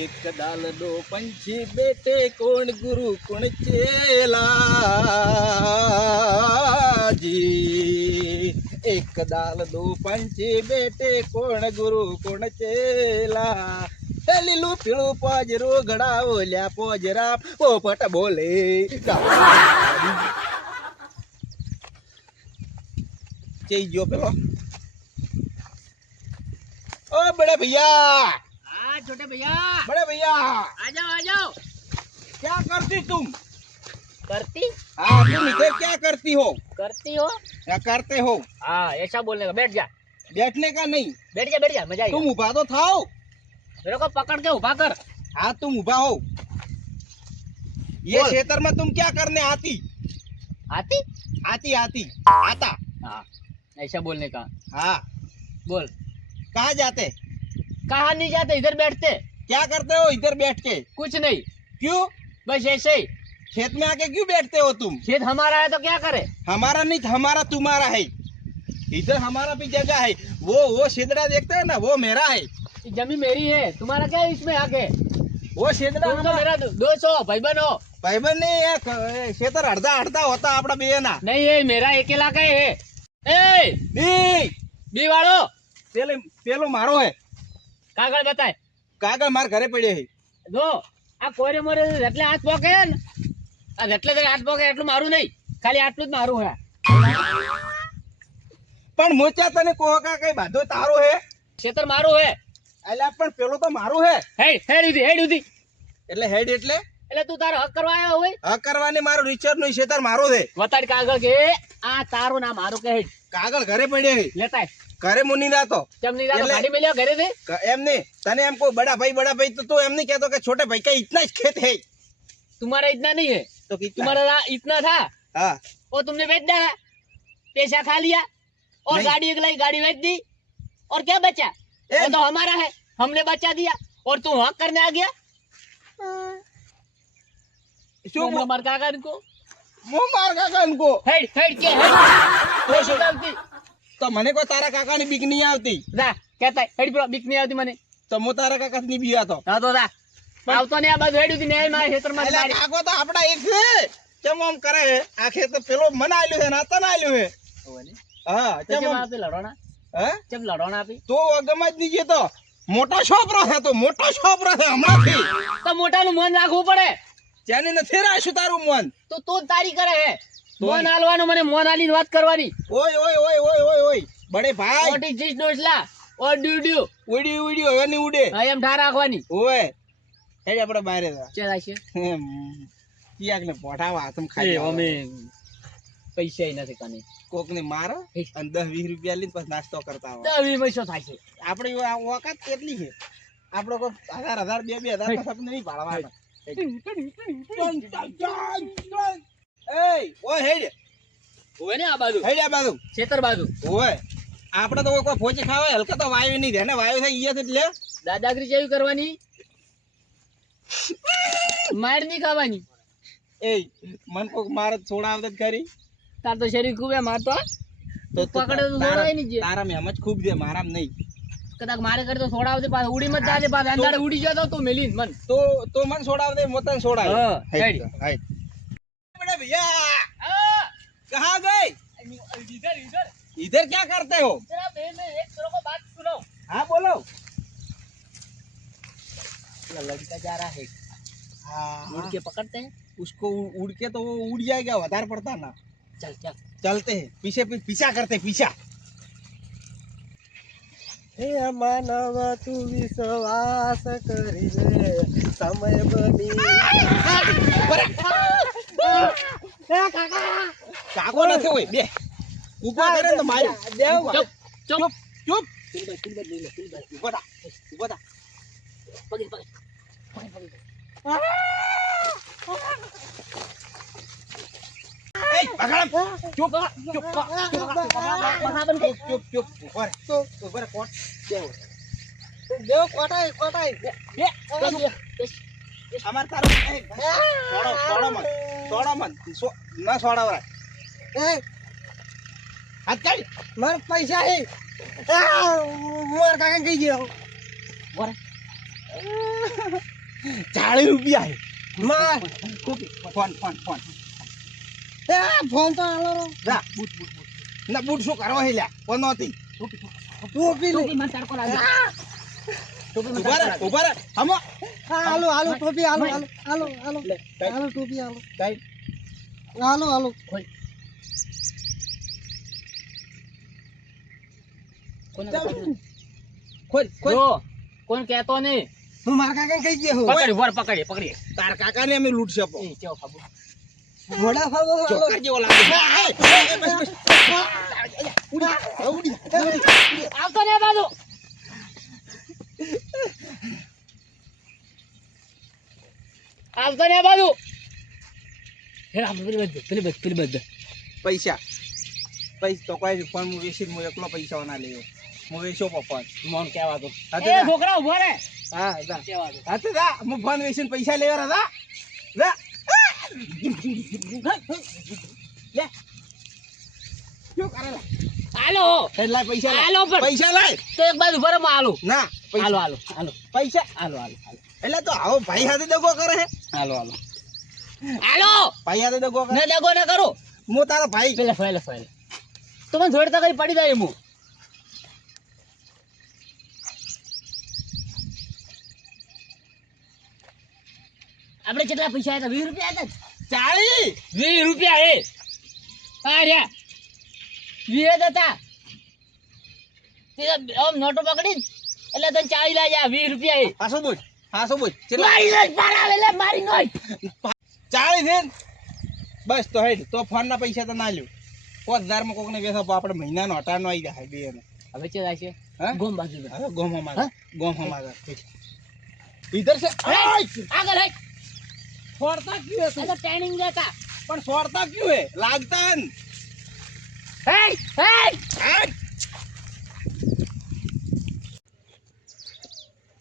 एक दाल दो पंछी बेटे कौन गुरु कौन चेला जी। एक दाल दो पंछी बेटे कौन गुरु कौन चेला। લીલું પીળું પોજરું ઘડા ઓલ્યા પોજરા પોપટ બોલે ચઈ ગયો પેલો। ओ बड़े भैया। हाँ छोटे भैया। बड़े भैया आ जाओ। क्या करती तुम? करती? हाँ तुम इधर क्या करती हो? करती हो या करते हो? हाँ ऐसा बोलने का। बैठ जा। बैठने का नहीं, बैठ जा मजा आएगा। तुम उभा तो था। मेरे को पकड़ के उभा कर। हाँ तुम उभा हो। ये क्षेत्र में तुम क्या करने आती? आती आती आता। हाँ ऐसा बोलने का। हाँ बोल। कहाँ जाते? कहाँ नहीं जाते, इधर बैठते। क्या करते हो इधर बैठ के? कुछ नहीं। क्यों? बस ऐसे ही। खेत में आके क्यों बैठते हो तुम? खेत हमारा है तो क्या करे? हमारा नहीं, हमारा तुम्हारा है। इधर हमारा भी जगह है। वो शेदड़ा देखते हो ना, वो मेरा है। जमीन मेरी है, तुम्हारा क्या है इसमें आके? वो शेदड़ा तुम तो मेरा 200 भाईबन हो। भाईबन नहीं है, क्षेत्र अर्धा होता अपना बे ना। नहीं है मेरा अकेला का है। ए बी वालो पेलो मारो है। कागળ बताए। कागળ मार घरे पड़े है। જો આ કોરે મોરે એટલે હાથ પોકે ને આ એટલે હાથ પોકે એટલું મારું નહીં, ખાલી આટલું જ મારું હે। પણ મોચા તને કોકા કઈ બાધો તારો હે? ખેતર મારું હે। અલ્યા પણ પેલો તો મારું હે। હેડ ઉધી એટલે હેડ એટલે તું તારો હક કરવા આવ્યો હોય? હક કરવાની મારું રિચર્ડ નું ખેતર મારું છે। વતાડ કાગળ કે આ તારું ના મારું કે હેડ। કાગળ ઘરે પડે હે। લેતા ઘરે મુની રાતો जब नहीं जाता गाड़ी में लिया घरे से। एम नहीं तने हमको बड़ा भाई तो तू एम नहीं कहता कि छोटे भाई का इतना ही खेत है। तुम्हारा इतना नहीं है तो तुम्हारा इतना था। हाँ और तुमने बेच दिया, पैसा खा लिया और गाड़ी एक गाड़ी बेच दी और क्या बचा? वो तो हमारा है, हमने बचा दिया और तू हक करने आ गया। मार काका इनको मार काका इनको हेड के हेड तो मने को तारा काका ने बीक नहीं आती। જા કહેતા હેડી પર બીક નહીં આવતી મને તો મો તારા કાકા ની બીયા તો હા તો જા આવતો ને આ બાજુ હેડી હતી ને મારા ખેતર માં એટલે કાકો તો આપડા એક છે કેમ આમ કરે આ ખેતર પેલો મને આલ્યો છે ના તને આલ્યો છે। હા કેમ આપે લડોણા? હે કેમ લડોણા આપી? તો અગમ જ દીજે તો મોટો છોપરો છે, તો મોટો છોપરો છે હમણાંથી તો મોટાનું મન રાખવું પડે। ત્યાંની નથી રાખ્યું તારું મન તો તું તારી કરે હે મોન આલવાનું, મને મોન આલીની વાત કરવાની। ઓય બડે ભાઈ મોટી ચીજ ડોસલા ઓર ડ્યુડ્યુ ઉડી હવે ની ઉડે એમ ઠા રાખવાની। ઓય હેડે આપણે બહાર જા ચેલા છે કિયાક ને પોઠાવા હાથમ ખાઈ અમે પૈસા ઈ નથી કને કોક ને માર અને 10-20 રૂપિયા લઈને પછી નાસ્તો કરતા હોય। 10-20 પૈસો થાય છે આપણી ઓકાત કેટલી છે? આપણો કોઈ 1000 2,000 સપને નહીં પાડવાના। ઓય હેડ ઓય ને આ બાજુ ખેતર બાજુ ઓય આપણે તો કોઈ ફોચી ખાવે હલકા તો વાયુ નહીં દે ને, વાયુ થાય ઈયા એટલે દાદાગીરી જેવી કરવાની, માર નહીં ખાવાની। એ મન કોક માર છોડાવત ખરી તાર તો શરીર ખૂબ હે માર તો પકડે તો છોડાય નહીં જે તારા મેમ જ ખૂબ દે મારામ નહીં। કદાચ મારે કરે તો છોડાવજે, પાછો ઉડી મત જાજે, પાછો અંધારે ઉડી જતો તું મેલીન મન તો મન છોડાવ દે, મોતન છોડાવ। હા હેડ बड़े भैया कहाँ गए? इधर क्या करते हो? तेरा बहन में एक तेरे को बात सुनो। हाँ बोलो। लड़का जा रहा है, उड़ के पकड़ते हैं उसको, उड़ के तो वो उड़ जाएगा, વધારે પડતા ना। चल चलते हैं पीछा करते पीछा। हे मानव तू विश्वास करी ले समय बनी કાકો નથી હોય બે ઉભો કરે તો મારી દેવ चुप ચૂપ उभा था पकड़ એ પકડ ચૂપ ઉભો રે કોટ દેવ કોટાઈ અમાર તારો છોડો મત ના છોડાવરા હાથ કાઢ માર પૈસા હે માર કાકા કઈ ગયો बोरे ₹40 હે માં ફોન એ ફોન તો આલો રો જા ના બૂટ શું કરવા હે લ્યા કોનોથી ટોપી લે મને તડકો લાગે ટોપી મને ઉભા તડકો રે હમો હાલો હાલો ટોપી હાલો હાલો હાલો હાલો ટોપી હાલો કઈ હાલો હાલો ખોલ જો કોણ કહેતો નહીં હું મારા કાકા કઈ ગયો પકડી તાર કાકાને અમે લૂંટશે પો એ કેવો ખાબુ મોડા ફાવો હાલો ચોકર જેવો લાગે આવતો ને બાજુ આવતો ને બાજુ હેરા પેલી બધ પૈસા તો કોઈ ફોન હું વેચીને હું એકલો પૈસા ના લેવો હું વેચો ફોન મોન કેવા તો હા, એ છોકરા ઉભો રે હા જા કેવા તો હા તો જા હું ફોન વેચીને પૈસા લેવા જા જા લે શું કરે લા હાલો લાય પૈસા લાય હાલો પણ પૈસા લાય તો એક બાજુ ભરે માં હાલો ના પૈસા હાલો પૈસા હાલો એટલે તો આવો ભાઈ સાથે દગો કરે હે હાલો ભાઈ સાથે દગો કરે ને દગો ને કરો હું તારો ભાઈ પેલા ફાઇલ તો મને જોડતા કઈ પડી જાય હું આપણે કેટલા પૈસા હતા 20 રૂપિયા હતા 40 20 રૂપિયા એ હા રહ્યા 20 જ હતા તે આમ નોટો પકડી એટલે તને 40 લાગ્યા 20 રૂપિયા એ હાસો બોલ મારી નોટ પાડાવે લે મારી નોટ 40 છે ને? બસ તો હેડ તો ફોન ના પૈસા તો ના લ્યો 5000 માં કોક ને વેસો આપણે મહિનાનો હટાનો આવી જાય બે ને હવે ચે જાય છે હા? ગોમ બાજુ હવે ગોમ હમાગા ઇધર છે આગળ હે છોડતા ક્યું હે આ તો ટ્રેનિંગ દેતા પણ છોડતા ક્યું હે લાગતા ને હે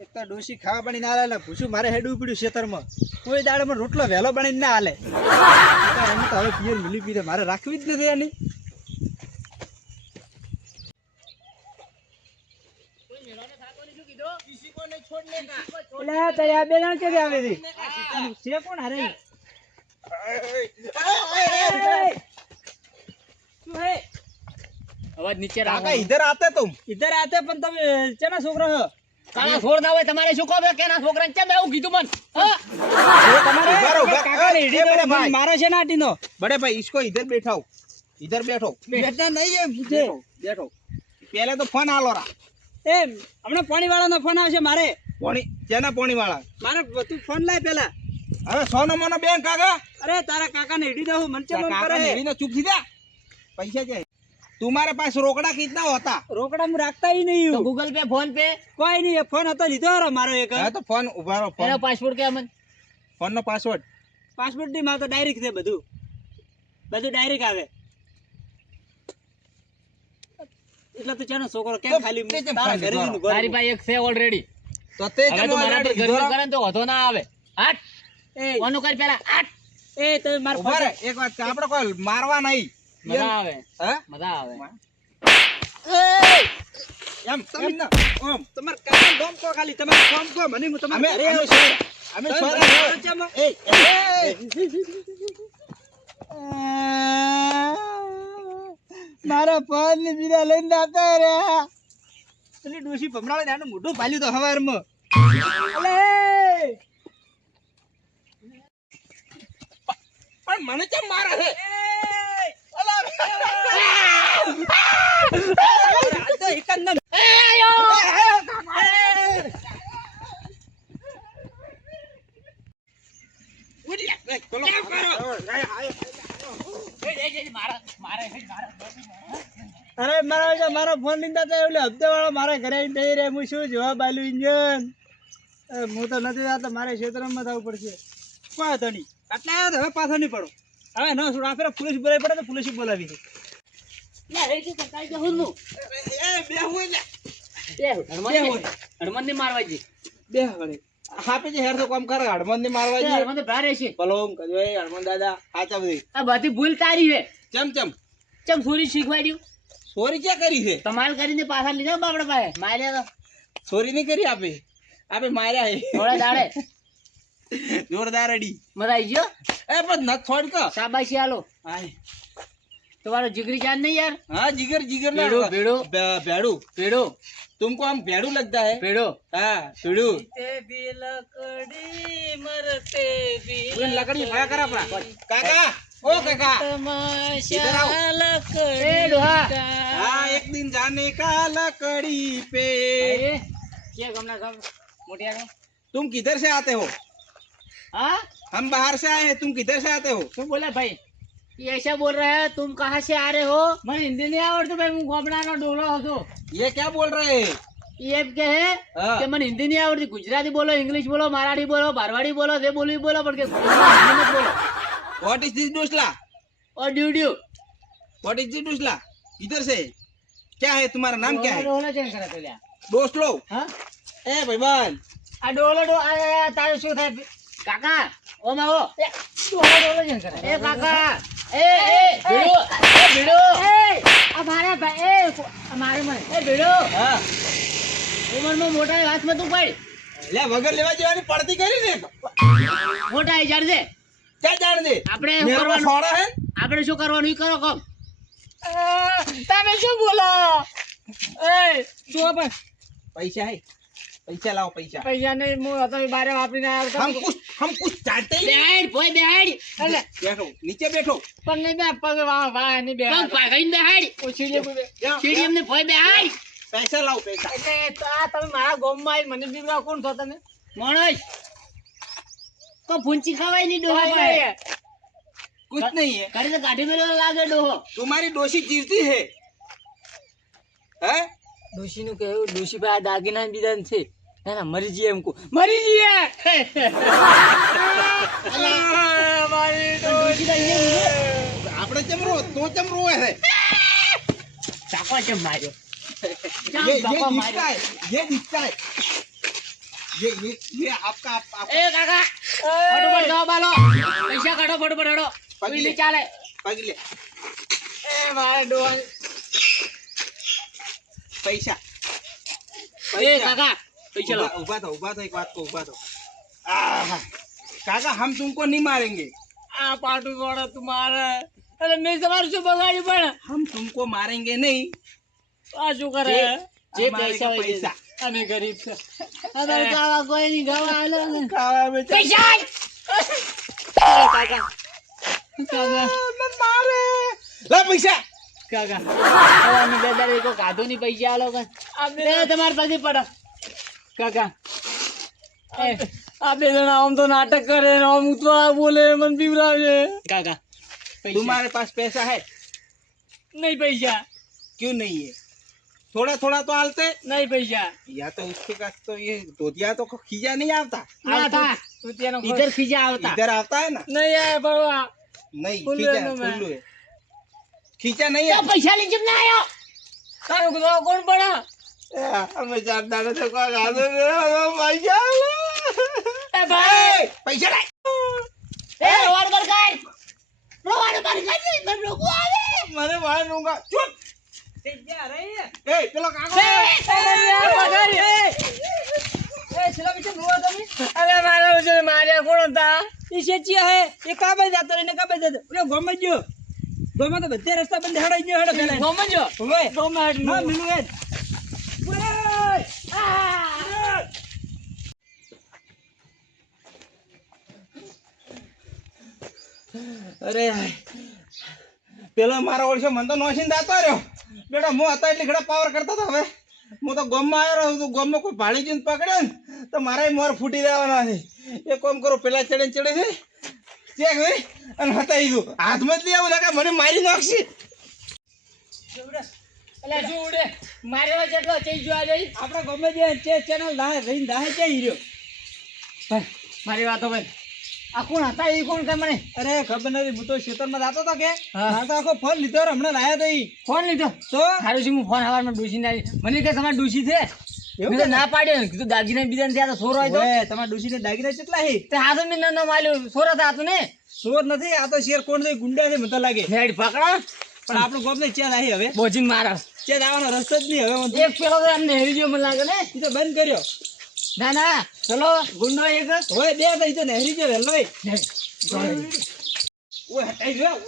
એક તો ડોસી ખાવા બની ના હાલે ભૂસું મારે હેડવું પડ્યું ખેતરમાં કોઈ દાડે રોટલો વહેલો બની ના હાલે એમ તો હવે પિયર મિલી પીરે મારે રાખવી જ નથી એની એટલે તૈયાર બે જણ કેવી આવે છે કોણ હારે શું હે અવાજ નીચે કાકા રાખો ઇધર આતે તુમ ઇધર આતે પણ તમે ચેના છોકરા છો કાના છોડ ના હોય તમારે શું કહો કેના છોકરાને કેમ એવું કીધું મન હા ઉભા રહો, કાકાને એ ઈડી બડે ભાઈ. મારો છે નાટીનો बड़े भाई इसको इधर बैठाओ इधर बैठो બેટા નહીં એ પૂછે बैठो पहले तो फोन आलो रा એ હમણાં પાણી વાળાનો ફોન આવશે મારે पोणी जेना पोणी वाला મારે તું ફોન લાય પેલા अरे सोनो मोनो बैंक काका અરે તારા કાકાને ઈડી દઉં મને ચેલો काका કરે ने ना चुप सीधा पैसा चाहिए तुम्हारे पास रोकड़ा कितना होता રોકડા હું રાખતા ઈ નહીં તો હું. ગૂગલ પે ફોન પે કોઈ નહીં એ ફોન હતો લીધો હારો મારો એક है तो फोन उभारो એનો फोन પાસપોર્ટ કે મન फोन नो पासवर्ड પાસપોર્ટ ની માં તો ડાયરેક્ટ છે બધું ડાયરેક્ટ આવે એટલે તો ચાનો છોકરો કેમ તો ખાલી તે જેમ તારા ફોન ઘરે લીધો જઈને તારી પાસે એક છે ઓલરેડી तो ते હવે તો મારા પર ગરમી કરે ને તો વધો ના આવે હાટ એ કોનું કર પેલા હાટ એ તમે માર उभा रे एक बात आपड़े कोई मारवा नहीं મજા આવે हैं મજા આવે एम एम ना ओम તમાર કાકા ગોમ કો ખાલી તમે ફોન કો મને હું તમાર हमें ઘરે हमें આવું. छोड़ हमें તમે छोड़ મારા ઘરે ચેમાં? ए મારા ફોન ને બીજા લઈને આવતા રે પેલી ડોશી ભમરાળે આનું મોઢું ભાલ્યું તો હવારમાં અલે પણ મને કેમ મારે છે આ તો એકંદમ અરે મારા ફોન લીધા તો એટલે હપ્તે વાળો મારા ઘરે આવીને દઈ રે હું શું જવાબ આલ્યું ઇન્જન હું તો નથી જતો મારે ક્ષેત્રમાં થવું પડશે કોઈ હતો નહીં આટલા હવે પાછો નહીં પડો હવે ન છોડ આ ફેર પોલીસ બોલાવી પડે તો પોલીસ બોલાવી છે હનુમાન ની મારવા જી બે હવે હાપે જે હેર તો કામ કરે હડમન ને મારવા જે હનુમાન તો ભારે છે પલોમ કજો એ હડમન દાદા હાચા બધી આ બધી ભૂલ તારી છે ચમ ચમ ચમ સોરી શીખવાડ્યું ચોરી ક્યાં કરી છે તમાલ કરીને પાછા લીધા બાપડા પાસે માર્યા ચોરી નહીં કરી આપે આપે માર્યા હે થોડા દાડે જોરદાર અડી મજા આવી ગયો એ પણ ન છોડ કો શાબાશી આલો હાય તમારો जिगरी जान नहीं यार हाँ जिगर जिगर ना भेड़ो भेड़ो भेड़ू पेड़ो तुमको हम भेड़ू लगता है पेड़ो हाँ भेड़ू भी लकड़ी मरते भी ये लकड़ी भागा कर अपना काका ओ काका इधर आओ ए डोहा हाँ एक दिन जाने का लकड़ी पे ये गमना सब मोटिया को तुम किधर से आते हो हाँ हम बाहर से आए हैं तुम किधर से आते हो तुम बोला भाई ये ऐसा बोल रहा है तुम कहाँ से आ रहे हो मैं हिंदी नहीं आवड़ती भाई मैं गोमना का डोला हो तो ये क्या बोल रहे हैं ये क्या है हाँ। कि मैंने हिंदी नहीं आवड़ती गुजराती बोलो इंग्लिश बोलो मराठी बोलो मारवाड़ी बोलो दे बोली बोलो पर के हिंदी मत बोलो व्हाट इज दिस डोसला और ड्यू ड्यू व्हाट इज दिस डोसला किधर से क्या है तुम्हारा नाम क्या है डोला चेंज करा तो लिया डोसलो हाँ ए भाईबंद आ डोला डो आ तारे शू था काका ओ मैं ओ डोला चेंज करा ए काका ए भिड़ो हमारा भाई ए हमारे मन ए भिड़ो हाँ उमर में मोटा है हाथ में तू पड़ ले वगर लेवा जेवानी પડતી કરી ને મોટા હે જાણ દે क्या जान दे આપણે मेरे को કરવાનું छोड़ा है આપણે શું કરવાનું ઈ કરો કોમ તમે શું બોલો એ તું આપે पैसा है पैसा लाओ पैसा પૈસા નહીં હું હતો બારે વાપરીને આવ્યો हम कुछ चाहते ही नहीं બેહાડ ભોય બેહાડ એટલે बैठो नीचे बैठो પણ નહીં બે પગ વાહ નહીં બેહાડ પગ પાગઈને બેહાડ ઓછીલે સીડી એમને ભોય બેહાડ पैसा लाओ पैसा એટલે તો આ તમે મારા ગામમાં આવી મને બીવરા કોણ છો તમે માણસ તો ફૂંચી ખવાય નહીં ડોહા ભાઈ कुछ नहीं है ઘરે તો કાઢી મેલો લાગે ડોહો तुम्हारी डोसी जीती है हैं ડોશી નું કેવું ડોશી ભાઈ આ દાગીના બીજા છે ના ના મરી જઈએ એમકો મરી જઈએ મારી ડોશી તો અહીંયા આપણે ચમરો તો ચમરો है ચાકો ચમ માર્યો ये ચાકો दिखता માર્યો है ये दिखता है ये आपका आप એ કાકા ફટાફટ દવા બાલો પૈસા કાઢો ફટાફટ હેડો પગલે. કોઈ ચાલે पगले એ મારે ડોહા पैसा એ કાકા પૈસા લો उबा तो एक बात को उबा तो आहा, काका हम तुमको नहीं मारेंगे આ પાટુ ગોળો તુમારે અરે મેં તમારું શું બગાડ્યું પણ हम तुमको मारेंगे नहीं આ શું કરે જે हमारे પૈસા का હોય पैसा અમે ગરીબ છે અરે કાકા કોઈ નહીં ગવા આલો ને खावा में પૈસા કાકા કાકા मत मारे ला पैसा કાકા હવે અમે બે દાડે કોઈ કાઢો નહીં પૈસા આલો કે આ તમારે પાસે પડો કાકા એ આ બે જણા આમ તો નાટક કરે ને આમ ઉતવા બોલે મને બીવરાવે કાકા तुम्हारे पास पैसा है નહીં પૈસા क्यों नहीं है थोड़ा थोड़ा तो आलते નહીં પૈસા या तो उसके पास तो ये धोतिया तो खींचा नहीं आता આવતા इधर खींचा आवता इधर आता है ना नहीं आया बाबा नहीं फुल्लू खींचा है ना मैं। फुल्लू है खींचा नहीं तो है पैसा लीजिए ना आयो तारो को कौन पड़ा हमें जानता नहीं तो कोई गादो पैसा ए भाई पैसा ला ए रोवाड़ कर नहीं मैं रोको आवे मैंने वहां लूंगा चुप जा रही है ए चलो काका ए चला पीछे हुआ तुम्ही अरे मारा मुझे मारे कौन था ये शेचिया है ये काबे जातो रे ने काबे जातो रे गोमे जो गोमे तो बत्ते रास्ता बंद हड़ाई जो हड़ गले गोमन जो ओए गोमन हां मिलू है અરે પેલો મારો ઓળશો મને તો નોશીને દાતો રહ્યો બેટા હું હતો એટલે ઘણા પાવર કરતો હતો હવે હું તો ગોમમાં આવ્યો રહ્યો ગોમમાં કોઈ ભાળી જઈને પકડ્યો ને તો મારા મોર ફૂટી દેવાના છે એ કોમ કરો પેલા ચડે છે ચેક ભાઈ અને હતાઈ ગયું હાથમાં જ લઈ આવું લાગે મને મારી નાખશે અલા શું ઉડે માર્યો જેટલો ચઈ જો આ જઈ આપડા ગમે જે ચેનલ દાહે રહીને દાહે જઈ રહ્યો ભાઈ મારી વાતો ભાઈ આ કોણ હતા એ કોણ કે મને અરે ખબર નથી હું તો ખેતરમાં જાતો હતો કે હા. મારે તો આખો ફોન લીધો રે, હમણાં લાયા તો ઈ. ફોન લીધો તો સારું છે હું ફોન હવારમાં ડૂસી ના મને કે તમારે ડૂસી છે એવું મેં તો ના પાડ્યો ને કીધું દાગીના બીજા ત્યાં તો સોરો આવ્યો ઓય, તમારા ડોશીને દાગીના કેટલા હે તે હાથ મેં ન માલ્યો સોરો હતા હાથ ને ચોર નથી આ તો શેર કોણ છે ગુંડા છે મને તો લાગે હેડ પકડો પણ આપણું ગોમ ને ચેન આવી હવે બોજીન મારા ચેન આવવાનો રસ્તો જ નહીં હવે એક પેલો તો એમને હેરી ગયો મને લાગે ને ઈ તો બંધ કર્યો ના ના ચલો ગુંડો એક હોય બે થઈ તો નહેરી જો વેલો ઓય હટાઈ ગયો